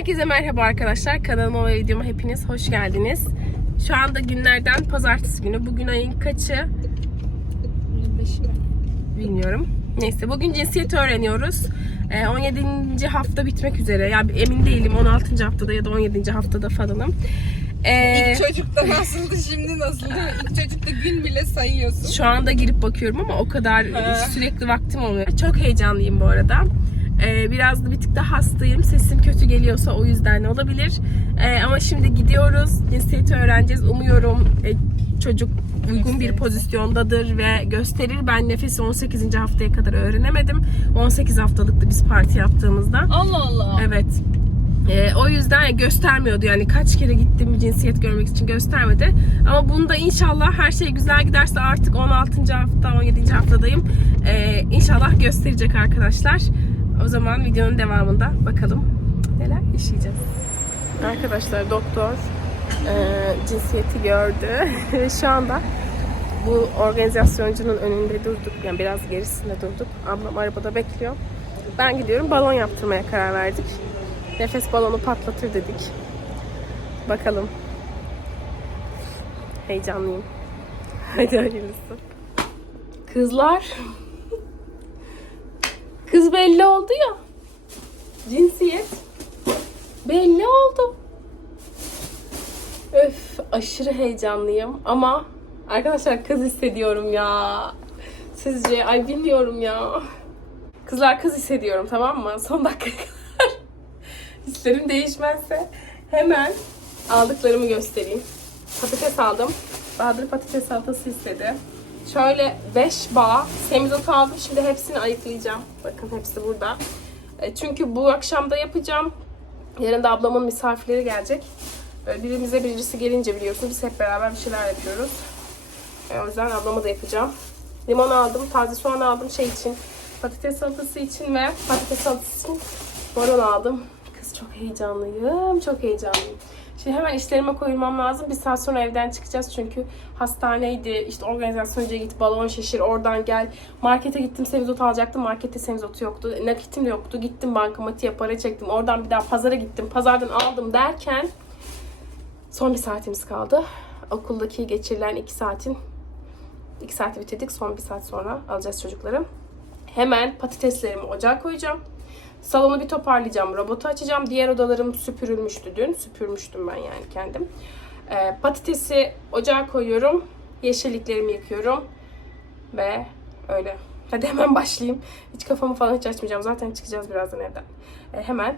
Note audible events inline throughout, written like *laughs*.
Herkese merhaba arkadaşlar. Kanalıma ve videoma hepiniz hoş geldiniz. Şu anda günlerden pazartesi günü. Bugün ayın kaçı? Bilmiyorum. Neyse bugün cinsiyeti öğreniyoruz. Ee, 17. hafta bitmek üzere. Yani emin değilim 16. haftada ya da 17. haftada falanım. Ee, İlk çocukta nasıldı şimdi nasıl değil mi? İlk çocukta gün bile sayıyorsun. Şu anda girip bakıyorum ama o kadar He. sürekli vaktim olmuyor. Çok heyecanlıyım bu arada. Ee, biraz da bir tık da hastayım. Sesim kötü geliyorsa o yüzden olabilir. Ee, ama şimdi gidiyoruz. Cinsiyeti öğreneceğiz. Umuyorum e, çocuk uygun bir pozisyondadır ve gösterir. Ben nefesi 18. haftaya kadar öğrenemedim. 18 haftalıktı biz parti yaptığımızda. Allah Allah. Evet. Ee, o yüzden göstermiyordu yani kaç kere gittim cinsiyet görmek için göstermedi. Ama bunda inşallah her şey güzel giderse artık 16. hafta 17. haftadayım. Ee, inşallah gösterecek arkadaşlar. O zaman videonun devamında bakalım neler yaşayacağız. Arkadaşlar doktor e, cinsiyeti gördü. *laughs* Şu anda bu organizasyoncunun önünde durduk. Yani biraz gerisinde durduk. Ablam arabada bekliyor. Ben gidiyorum balon yaptırmaya karar verdik. Nefes balonu patlatır dedik. Bakalım. Heyecanlıyım. *laughs* Hadi hayırlısı. Kızlar. Kız belli oldu ya. Cinsiyet. Belli oldu. Öf aşırı heyecanlıyım ama arkadaşlar kız hissediyorum ya. Sizce? Ay bilmiyorum ya. Kızlar kız hissediyorum tamam mı? Son dakikaya kadar. *laughs* Hislerim değişmezse hemen aldıklarımı göstereyim. Patates aldım. Bahadır patates salatası istedi. Şöyle 5 bağ semizot aldım. Şimdi hepsini ayıklayacağım. Bakın hepsi burada. E, Çünkü bu akşam da yapacağım. Yarın da ablamın misafirleri gelecek. Birimize birisi gelince biliyorsunuz biz hep beraber bir şeyler yapıyoruz. E, O yüzden ablama da yapacağım. Limon aldım, taze soğan aldım şey için. Patates salatası için ve patates salatası için baron aldım. Çok heyecanlıyım, çok heyecanlıyım. Şimdi hemen işlerime koyulmam lazım. Bir saat sonra evden çıkacağız çünkü hastaneydi. İşte organizasyoncuya git, balon şişir, oradan gel. Markete gittim, semizot alacaktım. Markette semizotu yoktu. Nakitim de yoktu. Gittim bankamatiğe para çektim. Oradan bir daha pazara gittim. Pazardan aldım derken son bir saatimiz kaldı. Okuldaki geçirilen iki saatin iki saati bitirdik. Son bir saat sonra alacağız çocukları. Hemen patateslerimi ocağa koyacağım. Salonu bir toparlayacağım. Robotu açacağım. Diğer odalarım süpürülmüştü dün. Süpürmüştüm ben yani kendim. Ee, patatesi ocağa koyuyorum. Yeşilliklerimi yıkıyorum. Ve öyle. Hadi hemen *laughs* başlayayım. Hiç kafamı falan hiç açmayacağım. Zaten çıkacağız birazdan evden. Ee, hemen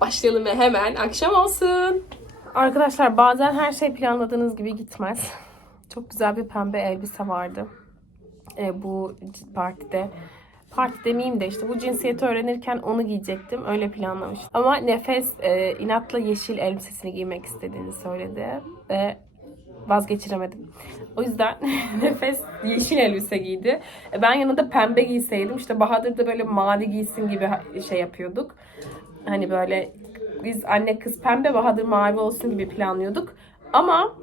başlayalım ve hemen akşam olsun. Arkadaşlar bazen her şey planladığınız gibi gitmez. Çok güzel bir pembe elbise vardı. Ee, bu partide. Parti demeyeyim de işte bu cinsiyeti öğrenirken onu giyecektim. Öyle planlamıştım. Ama Nefes e, inatla yeşil elbisesini giymek istediğini söyledi. Ve vazgeçiremedim. O yüzden *laughs* Nefes yeşil elbise giydi. E, Ben yanında pembe giyseydim işte Bahadır da böyle mavi giysin gibi şey yapıyorduk. Hani böyle biz anne kız pembe Bahadır mavi olsun gibi planlıyorduk. Ama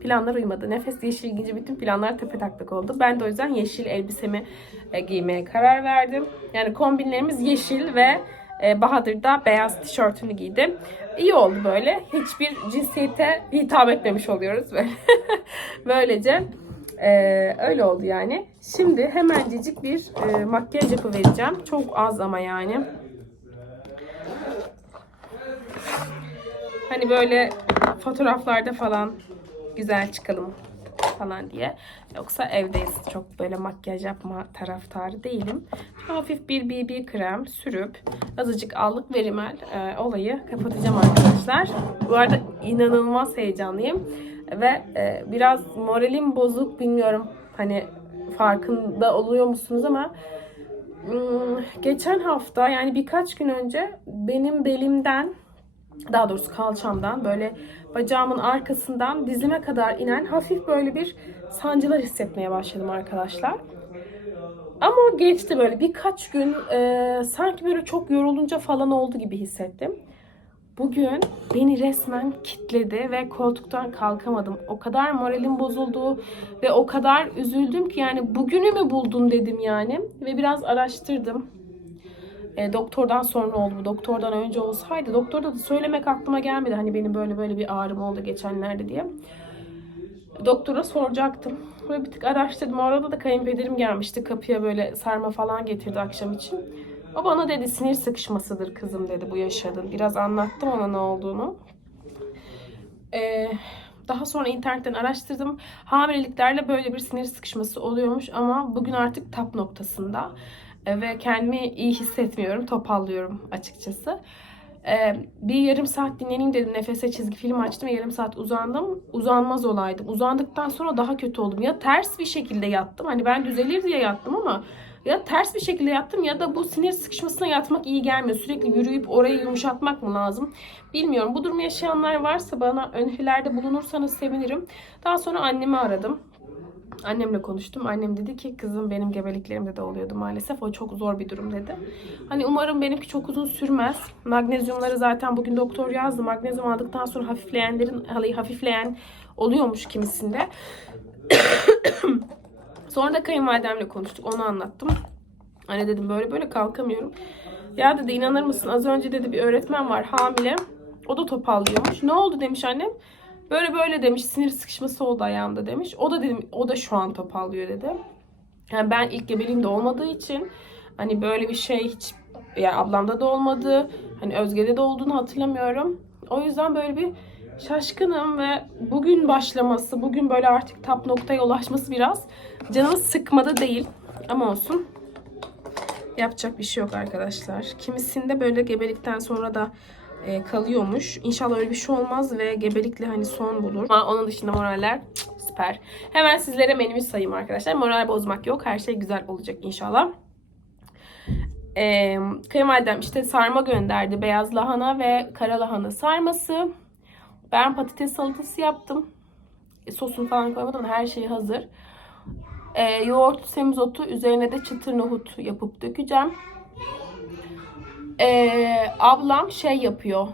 planlar uymadı. Nefes yeşil giyince bütün planlar tepe taklak oldu. Ben de o yüzden yeşil elbisemi e, giymeye karar verdim. Yani kombinlerimiz yeşil ve e, Bahadır da beyaz tişörtünü giydi. İyi oldu böyle. Hiçbir cinsiyete hitap etmemiş oluyoruz *laughs* böyle. Böylece e, öyle oldu yani. Şimdi hemencecik bir e, makyaj yapıvereceğim. Çok az ama yani. Hani böyle fotoğraflarda falan güzel çıkalım falan diye. Yoksa evdeyiz. Çok böyle makyaj yapma taraftarı değilim. Hafif bir BB krem sürüp azıcık allık ve rimel e, olayı kapatacağım arkadaşlar. Bu arada inanılmaz heyecanlıyım. Ve e, biraz moralim bozuk bilmiyorum. Hani farkında oluyor musunuz ama hmm, geçen hafta yani birkaç gün önce benim belimden daha doğrusu kalçamdan böyle bacağımın arkasından dizime kadar inen hafif böyle bir sancılar hissetmeye başladım arkadaşlar. Ama geçti böyle birkaç gün e, sanki böyle çok yorulunca falan oldu gibi hissettim. Bugün beni resmen kitledi ve koltuktan kalkamadım. O kadar moralim bozuldu ve o kadar üzüldüm ki yani bugünü mü buldun dedim yani. Ve biraz araştırdım. E, doktordan sonra oldu bu. Doktordan önce olsaydı doktorda da söylemek aklıma gelmedi. Hani benim böyle böyle bir ağrım oldu geçenlerde diye. Doktora soracaktım. Böyle bir tık araştırdım. Orada da kayınpederim gelmişti. Kapıya böyle sarma falan getirdi akşam için. O bana dedi sinir sıkışmasıdır kızım dedi bu yaşadığın. Biraz anlattım ona ne olduğunu. Ee, daha sonra internetten araştırdım. Hamileliklerle böyle bir sinir sıkışması oluyormuş ama bugün artık tap noktasında. Ee, ve kendimi iyi hissetmiyorum. Topallıyorum açıkçası. Ee, bir yarım saat dinleneyim dedim. Nefese çizgi film açtım ve yarım saat uzandım. Uzanmaz olaydım. Uzandıktan sonra daha kötü oldum. Ya ters bir şekilde yattım. Hani ben düzelir diye yattım ama ya ters bir şekilde yattım ya da bu sinir sıkışmasına yatmak iyi gelmiyor. Sürekli yürüyüp orayı yumuşatmak mı lazım? Bilmiyorum. Bu durumu yaşayanlar varsa bana önerilerde bulunursanız sevinirim. Daha sonra annemi aradım. Annemle konuştum. Annem dedi ki kızım benim gebeliklerimde de oluyordu maalesef. O çok zor bir durum dedi. Hani umarım benimki çok uzun sürmez. Magnezyumları zaten bugün doktor yazdı. Magnezyum aldıktan sonra hafifleyenlerin hafifleyen oluyormuş kimisinde. *coughs* sonra da kayınvalidemle konuştuk. Onu anlattım. Anne dedim böyle böyle kalkamıyorum. Ya dedi inanır mısın az önce dedi bir öğretmen var hamile. O da topallıyormuş. Ne oldu demiş annem. Böyle böyle demiş sinir sıkışması oldu ayağımda demiş. O da dedim o da şu an topallıyor dedi. Yani ben ilk gebeliğimde olmadığı için hani böyle bir şey hiç yani ablamda da olmadı. Hani Özge'de de olduğunu hatırlamıyorum. O yüzden böyle bir şaşkınım ve bugün başlaması, bugün böyle artık tap noktaya ulaşması biraz canımı sıkmadı değil. Ama olsun. Yapacak bir şey yok arkadaşlar. Kimisinde böyle gebelikten sonra da e, kalıyormuş. İnşallah öyle bir şey olmaz ve gebelikle hani son bulur. Ama onun dışında moraller süper. Hemen sizlere menümü sayayım arkadaşlar. Moral bozmak yok. Her şey güzel olacak inşallah. E, kayınvalidem işte sarma gönderdi. Beyaz lahana ve kara lahana sarması. Ben patates salatası yaptım. E, sosunu falan koymadım. Her şey hazır. E, yoğurt, semizotu, üzerine de çıtır nohut yapıp dökeceğim. Ee, ablam şey yapıyor.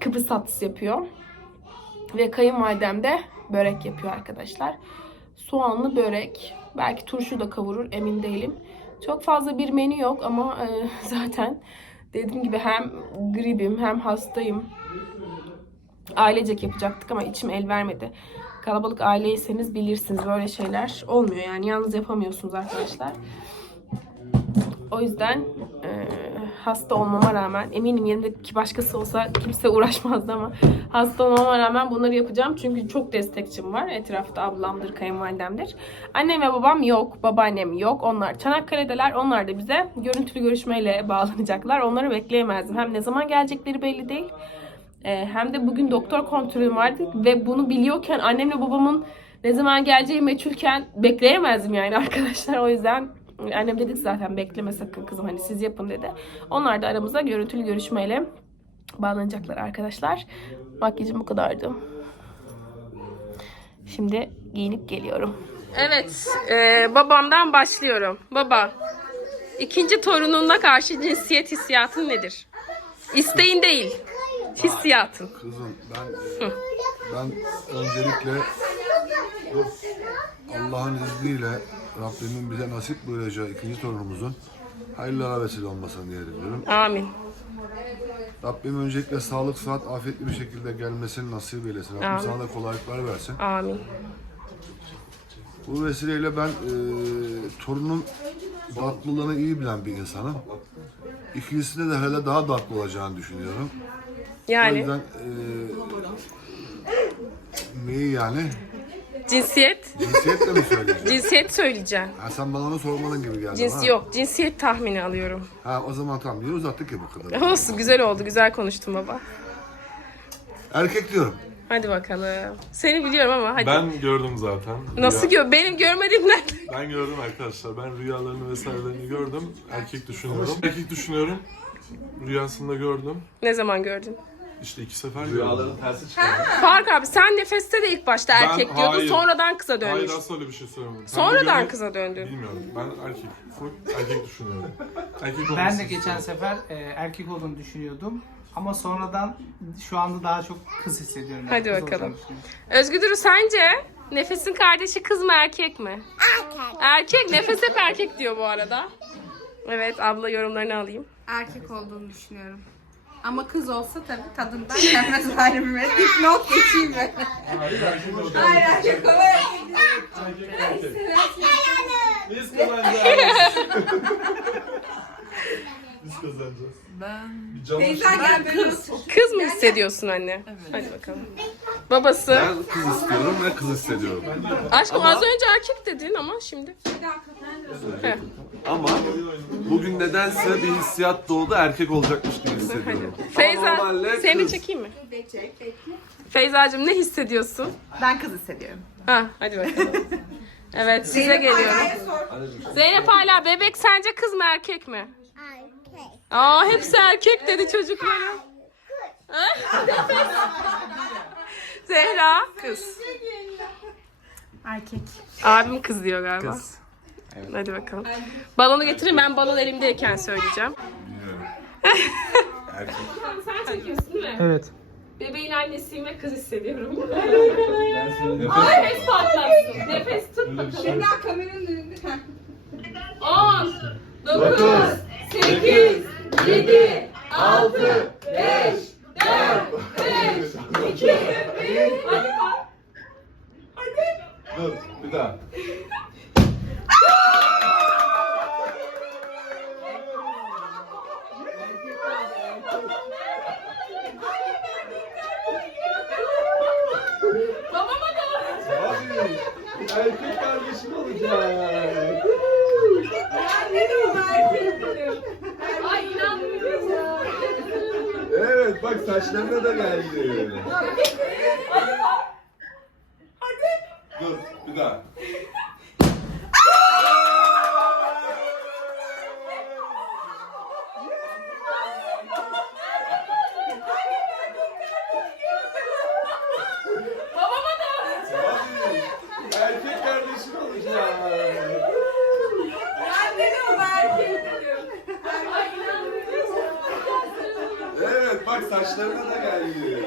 Kıbrıs tatlısı yapıyor. Ve kayınvalidem de börek yapıyor arkadaşlar. Soğanlı börek. Belki turşu da kavurur emin değilim. Çok fazla bir menü yok ama e, *laughs* zaten dediğim gibi hem gribim hem hastayım. Ailecek yapacaktık ama içim el vermedi. Kalabalık aileyseniz bilirsiniz böyle şeyler olmuyor yani yalnız yapamıyorsunuz arkadaşlar. O yüzden e, hasta olmama rağmen eminim yerimdeki başkası olsa kimse uğraşmazdı ama hasta olmama rağmen bunları yapacağım. Çünkü çok destekçim var. Etrafta ablamdır, kayınvalidemdir. Annem ve babam yok. Babaannem yok. Onlar Çanakkale'deler. Onlar da bize görüntülü görüşmeyle bağlanacaklar. Onları bekleyemezdim. Hem ne zaman gelecekleri belli değil. E, hem de bugün doktor kontrolüm vardı ve bunu biliyorken annemle babamın ne zaman geleceği meçhulken bekleyemezdim yani arkadaşlar. O yüzden Annem dedik zaten bekleme sakın kızım hani siz yapın dedi. Onlar da aramıza görüntülü görüşmeyle bağlanacaklar arkadaşlar. Makyajım bu kadardı. Şimdi giyinip geliyorum. Evet, e, babamdan başlıyorum. Baba, ikinci torununa karşı cinsiyet hissiyatın nedir? İsteğin değil, hissiyatın. Kızım ben ben öncelikle Allah'ın izniyle Rabbimin bize nasip buyuracağı ikinci torunumuzun hayırlara vesile olmasını niyet ediyorum. Amin. Rabbim öncelikle sağlık, sıhhat, afiyetli bir şekilde gelmesini nasip eylesin. Rabbim Amin. sana da kolaylıklar versin. Amin. Bu vesileyle ben e, torunun tatlılığını iyi bilen bir insanım. İkincisinde de hele daha tatlı olacağını düşünüyorum. O Yani yüzden e, neyi yani? Cinsiyet, Cinsiyetle mi söyleyeceğim? cinsiyet söyleyeceğim. Ha, sen bana onu sormadın gibi geldi. Cins ha. yok, cinsiyet tahmini alıyorum. Ha o zaman tamam. Niye uzattık ya bu kadar? Olsun, güzel oldu, güzel konuştun baba. Erkek diyorum. Hadi bakalım. Seni biliyorum ama hadi. Ben gördüm zaten. Nasıl Rüya- gör? Benim görmediğim nerede? Ben gördüm arkadaşlar. Ben rüyalarını vesairelerini gördüm. Erkek düşünüyorum. Erkek düşünüyorum. Rüyasında gördüm. Ne zaman gördün? İşte iki sefer gördüm. Rüyaların tersi çıkıyor. Fark abi sen nefeste de ilk başta Ben- erkek diyordun hayır. sonradan kıza dönmüş. Hayır asla öyle bir şey söylemedim. Ben Sonradan görme- kıza döndün. Bilmiyorum. Ben erkek. Full erkek düşünüyorum. Erkek Ben olmasını de geçen istiyorum. sefer e, erkek olduğunu düşünüyordum. Ama sonradan şu anda daha çok kız hissediyorum. Hadi Kız bakalım. olacağını düşünüyorum. Özgür Duru sence? Nefes'in kardeşi kız mı erkek mi? Erkek. Erkek. Nefes hep erkek diyor bu arada. Evet abla yorumlarını alayım. Erkek olduğunu düşünüyorum. Ama kız olsa tabii tadından gelmez ayrı bir Dipnot geçeyim mi? Hayır erkek olarak. Biz kazanacağız. *laughs* Ben... Bir cam gel beni Kız mı hissediyorsun anne? Hadi bakalım. Babası. Ben kız istiyorum ve kız hissediyorum. Aşkım az önce erkek dedin ama şimdi. Heh, Ama bugün nedense bir hissiyat doğdu erkek olacakmış gibi hissediyorum. Feyza normalde seni kız. çekeyim mi? Feyzacığım ne hissediyorsun? Ben kız hissediyorum. Ha hadi bakalım. Evet size geliyorum. Zeynep hala bebek sence kız mı erkek mi? Erkek. Aa hepsi erkek dedi? Nefes. *laughs* Zehra kız. Erkek. Abim kız diyor galiba. Hadi bakalım. Balonu getirin ben balon elimdeyken söyleyeceğim. Sen çekiyorsun değil mi? Evet. Bebeğin annesiyim ve kız hissediyorum. Ay nefes patlatsın. Nefes tut bakalım. Şimdi kameranın önünde. 10, 9, 8, 7, 6, 5, 4, 3, 2, 1. Hadi kalk. Dur bir daha. Babama da Erkek kardeşim olacak. Ay inanmıyorum. Evet bak saçlarına da geldi. *laughs* Dur bir daha. Babama da. Erkek kardeşim olacak. Ay inanmıyorum. Evet bak saçlarına da geldi.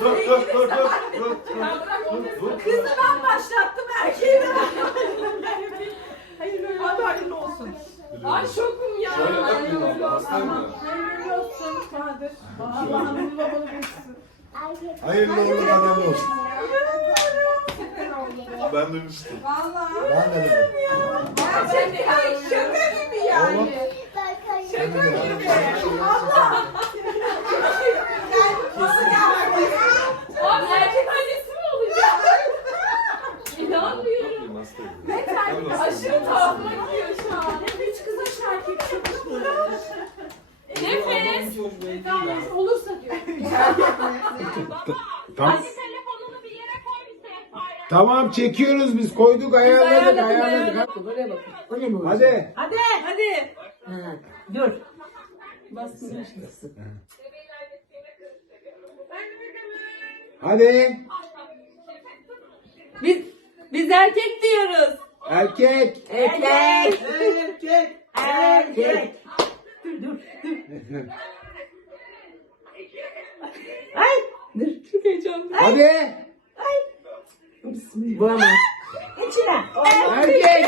Dur dur dur dur dur. dur. Kızı ben başlattım erkeği de Hadi hayırlı olsun. Ay şokum ya. Şöyle bakayım abla hastayım da. Erkek. Hayırlı uğurlu adam olsun. Ben duymuştum. Ben de dedim. Oğlum. Abi erkek annesi mi olacak? İnanmıyorum. Hastayım. Aşırı tuhafıma gidiyor şu an. Hiç kız aşırı erkek çalışmıyor. Nefes. Olursa diyor. *laughs* Tamam. Hadi telefonunu bir yere koy bize. Paylaş. Tamam çekiyoruz biz koyduk ayarladık ayarladık. Hadi. Hadi. Hadi. dur. Hadi. Biz biz erkek diyoruz. Erkek. Erkek. Erkek. Erkek. Dur dur dur. Ay. Dur çok heyecanlı. Hadi. Bu ama. İçine. Erkek.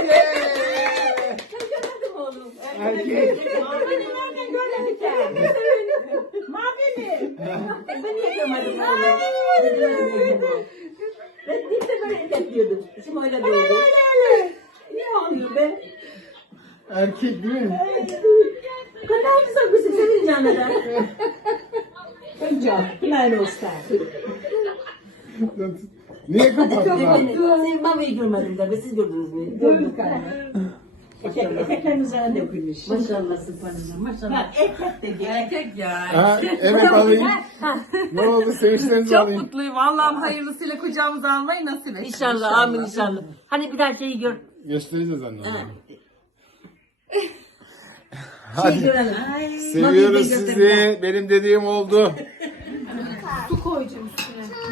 Göremedim oğlum. Erkek. Mavini nereden gördün sen? Mavini. *laughs* Ben niye görmedim oğlum? Ben ilk de böyle bekliyordum. Şimdi öyle doğdu. Ne oluyor be? Erkek değil mi? kadar güzel kızım senin canına. Çok. Pınar'ın usta. Niye kapattın abi? Sen mamayı görmedim de siz gördünüz mü? Gördük Etek, eteklerin üzerine dökülmüş. Maşallah sıfanına maşallah. Erkek de erkek ya. Ha, evet alayım. Ne oldu sevinçlerinizi Çok alayım. mutluyum. Allah'ım hayırlısıyla kucağımıza almayı nasip etsin. İnşallah, amin inşallah. Hani bir daha şeyi gör. Göstereceğiz anne. *laughs* Şey görelim. Ay, Seviyoruz sizi. Benim dediğim oldu.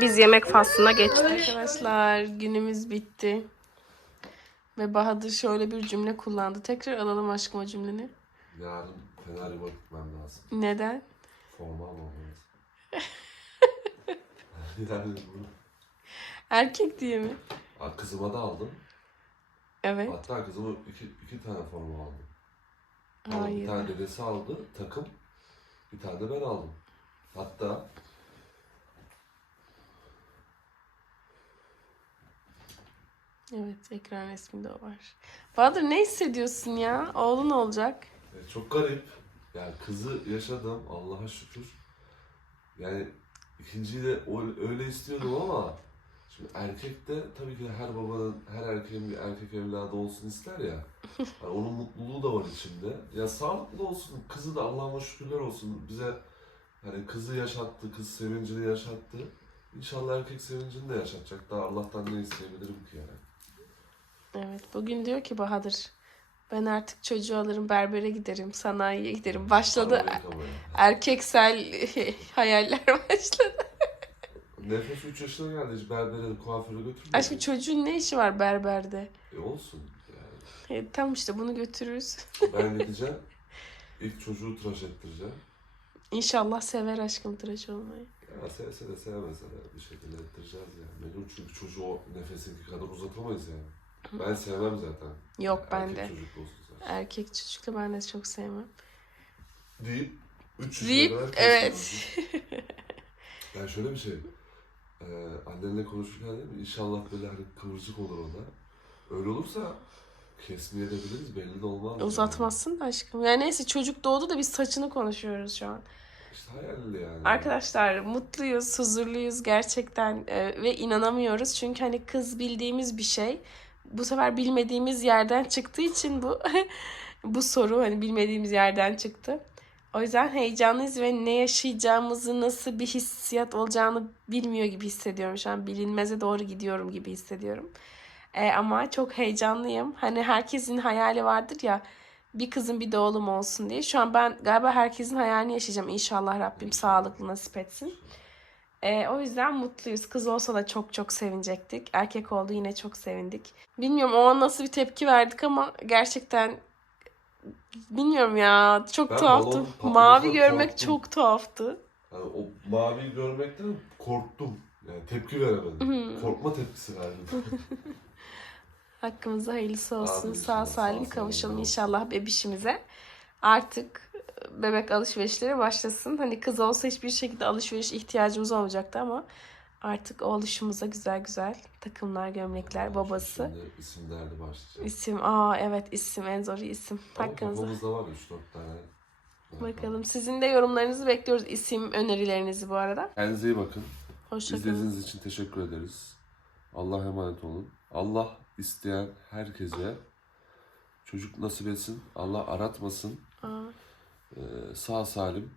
Biz yemek faslına geçtik. Arkadaşlar günümüz bitti. Ve Bahadır şöyle bir cümle kullandı. Tekrar alalım aşkım o cümleni. Yarın Fenerbahçe gitmem lazım. Neden? Forma almam lazım. Yani bunu Erkek diye mi? Aa, Kızıma da aldım. Evet. Hatta kızıma iki, iki tane forma aldım. Ama Hayır. Bir tane dedesi aldı takım. Bir tane de ben aldım. Hatta Evet ekran resminde o var. Bahadır ne hissediyorsun ya? Oğlun olacak. e, çok garip. Yani kızı yaşadım Allah'a şükür. Yani ikinciyi de o- öyle istiyordum ama şimdi erkek de tabii ki her babanın, her erkeğin bir erkek evladı olsun ister ya. *laughs* Yani onun mutluluğu da var içinde. Ya sağlıklı olsun, kızı da Allah'ıma şükürler olsun bize hani kızı yaşattı, kız sevincini yaşattı. İnşallah erkek sevincini de yaşatacak. Daha Allah'tan ne isteyebilirim ki yani. Evet bugün diyor ki Bahadır ben artık çocuğu alırım berbere giderim sanayiye giderim. Başladı erkeksel *laughs* hayaller başladı. Nefes 3 yaşına geldi hiç berbere kuaföre götürmedi. Aşkım çocuğun ne işi var berberde? E olsun yani. E, tam işte bunu götürürüz. Ben gideceğim. İlk çocuğu tıraş ettireceğim. İnşallah sever aşkım tıraş olmayı. Ya sevse de sevmese de bir şekilde ettireceğiz yani. Mecbur çünkü çocuğu o nefesinki kadar uzatamayız yani. Ben sevmem zaten. Yok ben Erkek de. çocuk olsun zaten. Erkek çocuklu ben de çok sevmem. Deyip 3 Deyip, evet. *laughs* Yani şöyle bir şey. E, annenle konuşurken değil mi? İnşallah böyle hani kıvırcık olur ona. Öyle olursa kesmeye de biliriz belli de olmaz. yani. Uzatmazsın da aşkım. Yani neyse çocuk doğdu da biz saçını konuşuyoruz şu an. İşte hayalli yani. Arkadaşlar mutluyuz, huzurluyuz gerçekten e, ve inanamıyoruz. Çünkü hani kız bildiğimiz bir şey. Bu sefer bilmediğimiz yerden çıktığı için bu *laughs* bu soru hani bilmediğimiz yerden çıktı. O yüzden heyecanlıyız ve ne yaşayacağımızı, nasıl bir hissiyat olacağını bilmiyor gibi hissediyorum. Şu an bilinmeze doğru gidiyorum gibi hissediyorum. E, ama çok heyecanlıyım. Hani herkesin hayali vardır ya bir kızım bir de oğlum olsun diye. Şu an ben galiba herkesin hayalini yaşayacağım. İnşallah Rabbim sağlıklı nasip etsin. Ee, o yüzden mutluyuz. Kız olsa da çok çok sevinecektik. Erkek oldu yine çok sevindik. Bilmiyorum o an nasıl bir tepki verdik ama gerçekten bilmiyorum ya. Çok Ben tuhaftı. Mavi görmek korktum. çok tuhaftı. Yani o maviyi görmekten korktum. Yani tepki veremedim. Korkma tepkisi verdim. *laughs* Hakkımızda hayırlısı olsun. Amin Sağ salim kavuşalım inşallah bebişimize. Artık bebek alışverişleri başlasın. Hani kız olsa hiçbir şekilde alışveriş ihtiyacımız olmayacaktı ama artık oğluşumuza güzel güzel takımlar, gömlekler, babası. Şimdi isim derdi başlayacak. İsim, aa evet isim en zoru isim. Ama Hakkınızda. kafamızda var 3-4 tane. Bakalım. Sizin de yorumlarınızı bekliyoruz. isim önerilerinizi bu arada. Kendinize iyi bakın. Hoşçakalın. İzlediğiniz için teşekkür ederiz. Allah'a emanet olun. Allah isteyen herkese çocuk nasip etsin. Allah aratmasın. Aa, Ee, sağ salim.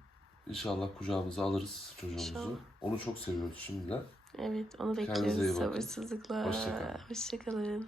İnşallah kucağımıza alırız çocuğumuzu. İnşallah. Onu çok seviyoruz şimdiden. evet onu Kendinize iyi bekliyoruz bakın. sabırsızlıkla. Hoşça kalın. Hoşçakalın.